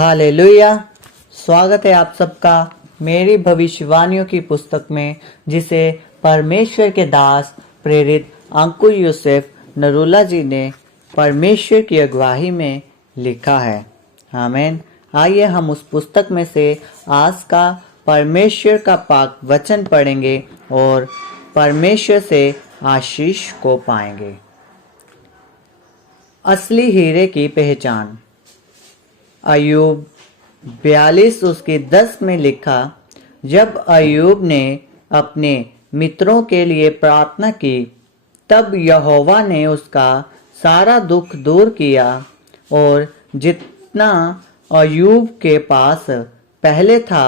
Hallelujah. स्वागत है आप सबका मेरी भविष्यवाणियों की पुस्तक में, जिसे परमेश्वर के दास प्रेरित अंकुर यूसुफ नरूला जी ने परमेश्वर की अगुवाई में लिखा है। आमीन। आइए हम उस पुस्तक में से आज का परमेश्वर का पाक वचन पढ़ेंगे और परमेश्वर से आशीष को पाएंगे। असली हीरे की पहचान। अय्यूब 42 उसके 10 में लिखा, जब अय्यूब ने अपने मित्रों के लिए प्रार्थना की, तब यहोवा ने उसका सारा दुख दूर किया और जितना अय्यूब के पास पहले था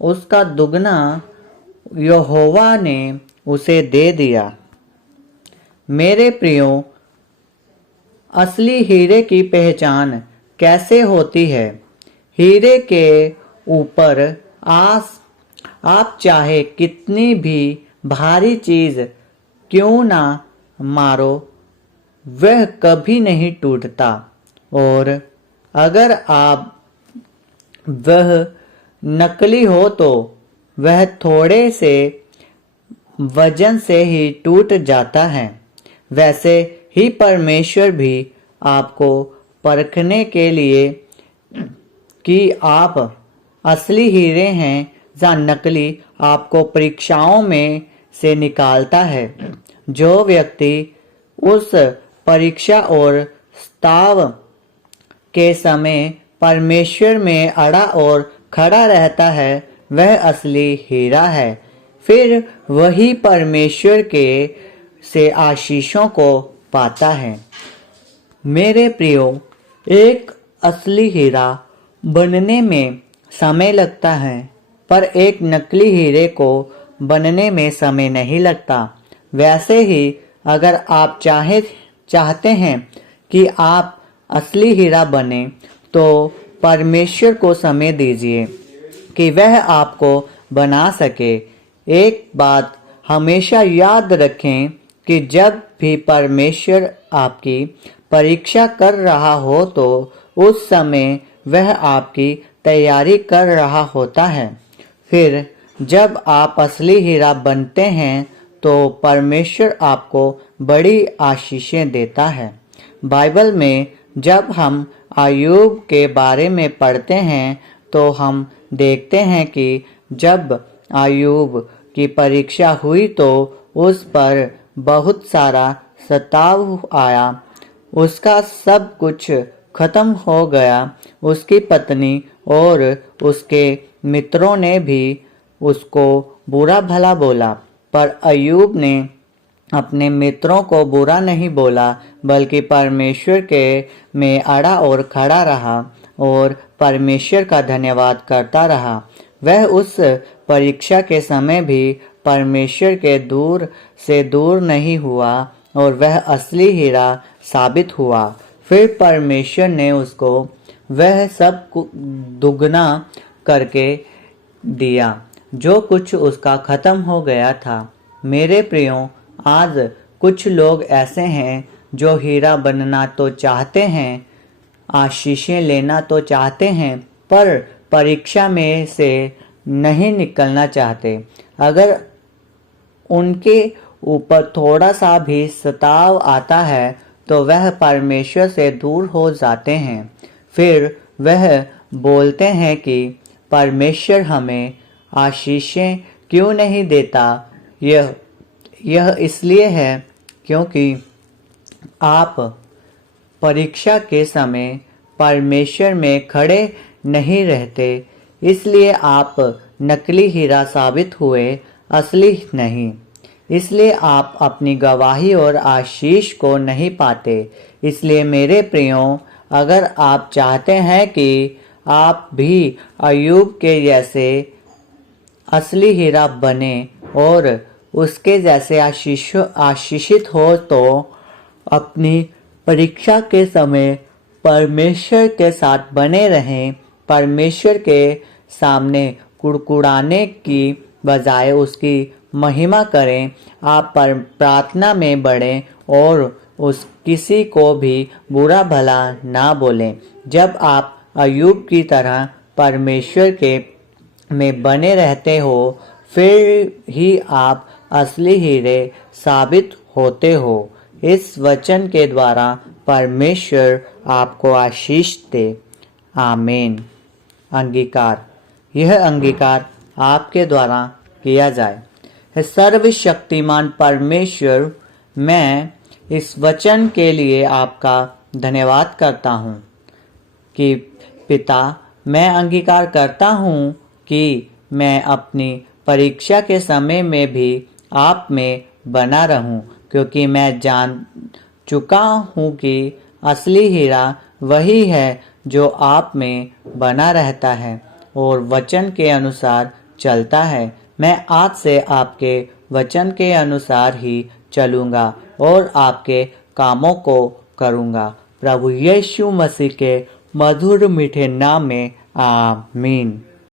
उसका दुगना यहोवा ने उसे दे दिया। मेरे प्रियो, असली हीरे की पहचान कैसे होती है? हीरे के ऊपर आप चाहे कितनी भी भारी चीज क्यों ना मारो, वह कभी नहीं टूटता। और अगर आप वह नकली हो तो वह थोड़े से वजन से ही टूट जाता है। वैसे ही परमेश्वर भी आपको परखने के लिए कि आप असली हीरे हैं या नकली, आपको परीक्षाओं में से निकालता है। जो व्यक्ति उस परीक्षा और स्ताव के समय परमेश्वर में अड़ा और खड़ा रहता है, वह असली हीरा है। फिर वही परमेश्वर के से आशीषों को पाता है। मेरे प्रियो, एक असली हीरा बनने में समय लगता है, पर एक नकली हीरे को बनने में समय नहीं लगता। वैसे ही अगर आप चाहते हैं कि आप असली हीरा बने, तो परमेश्वर को समय दीजिए कि वह आपको बना सके। एक बात हमेशा याद रखें कि जब भी परमेश्वर आपकी परीक्षा कर रहा हो तो उस समय वह आपकी तैयारी कर रहा होता है। फिर जब आप असली हीरा बनते हैं तो परमेश्वर आपको बड़ी आशीषें देता है। बाइबल में जब हम अय्यूब के बारे में पढ़ते हैं तो हम देखते हैं कि जब अय्यूब की परीक्षा हुई तो उस पर बहुत सारा सताव आया। उसका सब कुछ खत्म हो गया। उसकी पत्नी और उसके मित्रों ने भी उसको बुरा भला बोला, पर अय्यूब ने अपने मित्रों को बुरा नहीं बोला, बल्कि परमेश्वर के में अड़ा और खड़ा रहा और परमेश्वर का धन्यवाद करता रहा। वह उस परीक्षा के समय भी परमेश्वर के दूर से दूर नहीं हुआ और वह असली हीरा साबित हुआ। फिर परमेश्वर ने उसको वह सब दुगना करके दिया जो कुछ उसका खत्म हो गया था। मेरे प्रियो, आज कुछ लोग ऐसे हैं जो हीरा बनना तो चाहते हैं, आशीषें लेना तो चाहते हैं, पर परीक्षा में से नहीं निकलना चाहते। अगर उनके ऊपर थोड़ा सा भी सताव आता है तो वह परमेश्वर से दूर हो जाते हैं। फिर वह बोलते हैं कि परमेश्वर हमें आशीषें क्यों नहीं देता। यह इसलिए है क्योंकि आप परीक्षा के समय परमेश्वर में खड़े नहीं रहते, इसलिए आप नकली हीरा साबित हुए, असली नहीं। इसलिए आप अपनी गवाही और आशीष को नहीं पाते। इसलिए मेरे प्रियो, अगर आप चाहते हैं कि आप भी अय्यूब के जैसे असली हीरा बने और उसके जैसे आशीषित हो, तो अपनी परीक्षा के समय परमेश्वर के साथ बने रहें। परमेश्वर के सामने कुड़कुड़ाने की बजाय उसकी महिमा करें। आप पर प्रार्थना में बढ़ें और किसी को भी बुरा भला ना बोलें। जब आप अय्यूब की तरह परमेश्वर के में बने रहते हो, फिर ही आप असली हीरे साबित होते हो। इस वचन के द्वारा परमेश्वर आपको आशीष दे। आमीन। अंगीकार। यह अंगीकार आपके द्वारा किया जाए। सर्वशक्तिमान परमेश्वर, मैं इस वचन के लिए आपका धन्यवाद करता हूँ कि पिता, मैं अंगीकार करता हूँ कि मैं अपनी परीक्षा के समय में भी आप में बना रहूं, क्योंकि मैं जान चुका हूँ कि असली हीरा वही है जो आप में बना रहता है और वचन के अनुसार चलता है। मैं आज से आपके वचन के अनुसार ही चलूँगा और आपके कामों को करूँगा। प्रभु यीशु मसीह के मधुर मीठे नाम में आमीन।